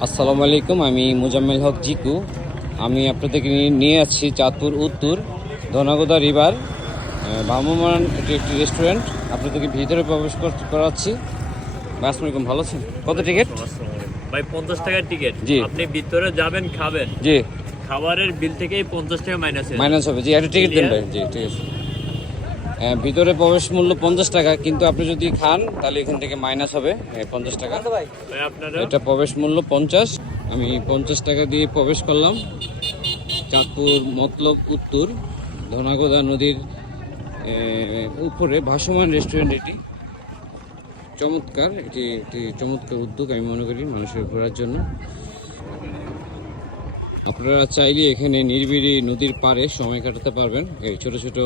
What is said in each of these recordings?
আসসালামু আলাইকুম আমি মুজাম্মেল হক জিকু। আমি আপনাদেরকে নিয়ে- আসছি চাঁদপুর উত্তর ধনাগোদা রিভার ভ্রাম্যমান এটি একটি রেস্টুরেন্ট। আপনাদেরকে ভিতরে প্রবেশ কর- করাচ্ছি। ভাই, আসসালামু ভালো আছেন? কত টিকিট ভাই পঞ্চাশ টাকার টিকিট জি। আপনি ভিতরে যাবেন খাবেন। জি। খাবারের বিল থেকেই পঞ্চাশ টাকা মাইনাস মাইনাস হবে। জি একটা টিকিট দেন ভাই। জি ঠিক আছে। ভিতরে প্রবেশ মূল্য পঞ্চাশ টাকা কিন্তু আপনি যদি খান তাহলে এখান থেকে মাইনাস হবে পঞ্চাশ টাকা। ভাই। এটা প্রবেশ মূল্য পঞ্চাশ। আমি পঞ্চাশ টাকা দিয়ে প্রবেশ করলাম। চাঁদপুর মতলব উত্তর ধনাগোদা নদীর উপরে ভাসমান রেস্টুরেন্ট এটি। চমৎকার এটি একটি চমৎকার উদ্যোগ আমি মনে করি মানুষের ঘোরার জন্য। আপনারা চাইলে এখানে নির্বিড়ি নদীর পাড়ে সময় কাটাতে পারবেন। এই ছোট ছোট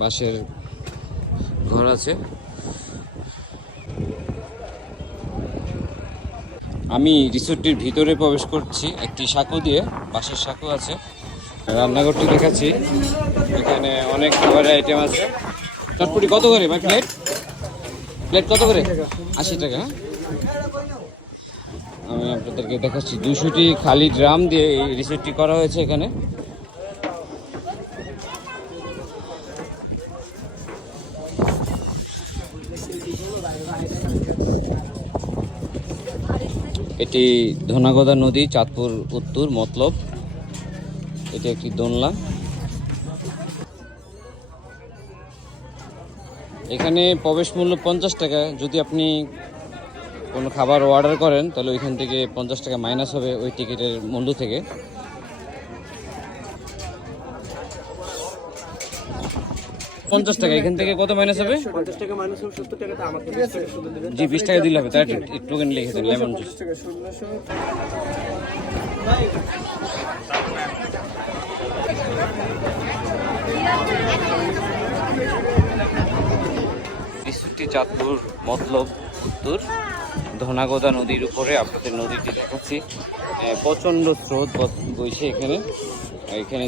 বাঁশের ঘর আছে। আমি রিসোর্টটির ভিতরে প্রবেশ করছি, একটি সাঁকো দিয়ে বাঁশের সাঁকো আছে। রান্নাঘরটি দেখাচ্ছি, এখানে অনেক খাবারের আইটেম আছে। চটপটি কত করে ভাই প্লেট প্লেট কত করে? আশি টাকা হ্যাঁ? আমি আপনাদেরকে দেখাচ্ছি, দুশোটি খালি ড্রাম দিয়ে এই রিসোর্টটি করা হয়েছে এখানে। এটি ধনাগদা নদী, চাঁদপুর উত্তর, মতলব। এটি একটি দোনলা। এখানে প্রবেশ মূল্য পঞ্চাশ টাকা। যদি আপনি কোনো খাবার অর্ডার করেন, তাহলে ওইখান থেকে পঞ্চাশ টাকা মাইনাস হবে ওই টিকিটের মূল্য থেকে। পঞ্চাশ টাকা এখান থেকে কত মাইনাস হবে? পঞ্চাশ টাকা মানুষ সত্তর টাকা আমাকে জি বিশ টাকা দিলে হবে তাই একটু লিখে দেন লেমন জুস। বিশুটি চাঁদপুর মতলব উত্তর। ধনাগদা নদীর উপরে আপনাদের নদীটি দেখাচ্ছি প্রচণ্ড স্রোত বইছে এখানে। এখানে